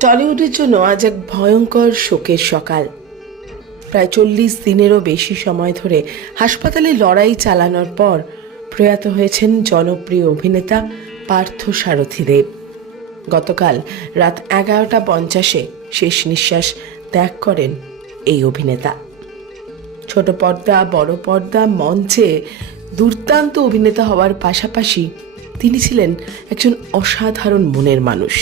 টলিউডের জন্য আজ এক ভয়ঙ্কর শোকের সকাল। প্রায় চল্লিশ দিনেরও বেশি সময় ধরে হাসপাতালে লড়াই চালানোর পর প্রয়াত হয়েছেন জনপ্রিয় অভিনেতা পার্থ সারথী দেব। গতকাল রাত এগারোটা পঞ্চাশে শেষ নিঃশ্বাস ত্যাগ করেন এই অভিনেতা। ছোট পর্দা, বড় পর্দা, মঞ্চে দুর্দান্ত অভিনেতা হওয়ার পাশাপাশি তিনি ছিলেন একজন অসাধারণ মনের মানুষ।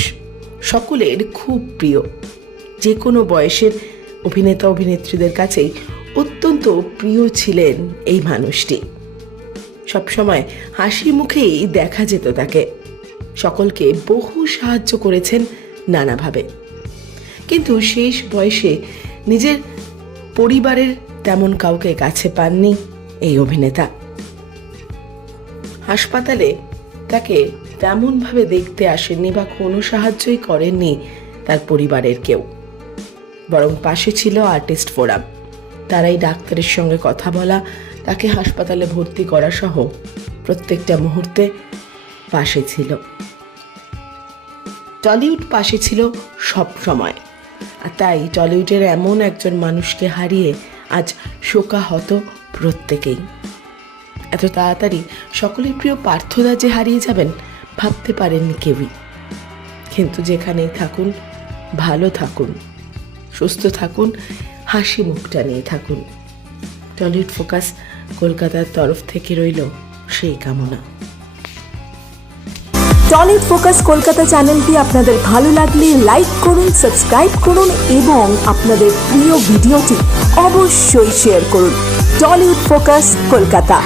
সকলের খুব প্রিয়। যে কোনো বয়সের অভিনেতা অভিনেত্রীদের কাছেই অত্যন্ত প্রিয় ছিলেন এই মানুষটি। সবসময় হাসি মুখেই দেখা যেত তাকে। সকলকে বহু সাহায্য করেছেন নানাভাবে। কিন্তু শেষ বয়সে নিজের পরিবারের তেমন কাউকে কাছে পাননি এই অভিনেতা। হাসপাতালে তাকে তেমনভাবে দেখতে আসেননি বা কোনো সাহায্যই করেননি তার পরিবারের কেউ। বরং পাশে ছিল আর্টিস্ট ফোরাম। তারাই ডাক্তারের সঙ্গে কথা বলা, তাকে হাসপাতালে ভর্তি করা সহ প্রত্যেকটা মুহূর্তে পাশে ছিল। টলিউড পাশে ছিল সব সময়। আর তাই টলিউডের এমন একজন মানুষকে হারিয়ে আজ শোকা শোকাহত প্রত্যেকেই। এত তাড়াতাড়ি সকলের প্রিয় পার্থদা যে হারিয়ে যাবেন ভাবতে পারেননি কেউই। কিন্তু যেখানেই থাকুন, ভালো থাকুন, সুস্থ থাকুন, হাসি মুখটা নিয়ে থাকুন। টলিউড ফোকাস কলকাতার তরফ থেকে রইল সেই কামনা। টলিউড ফোকাস কলকাতা চ্যানেলটি আপনাদের ভালো লাগলে লাইক করুন, সাবস্ক্রাইব করুন এবং আপনাদের প্রিয় ভিডিওটি অবশ্যই শেয়ার করুন। Tollywood focus Kolkata.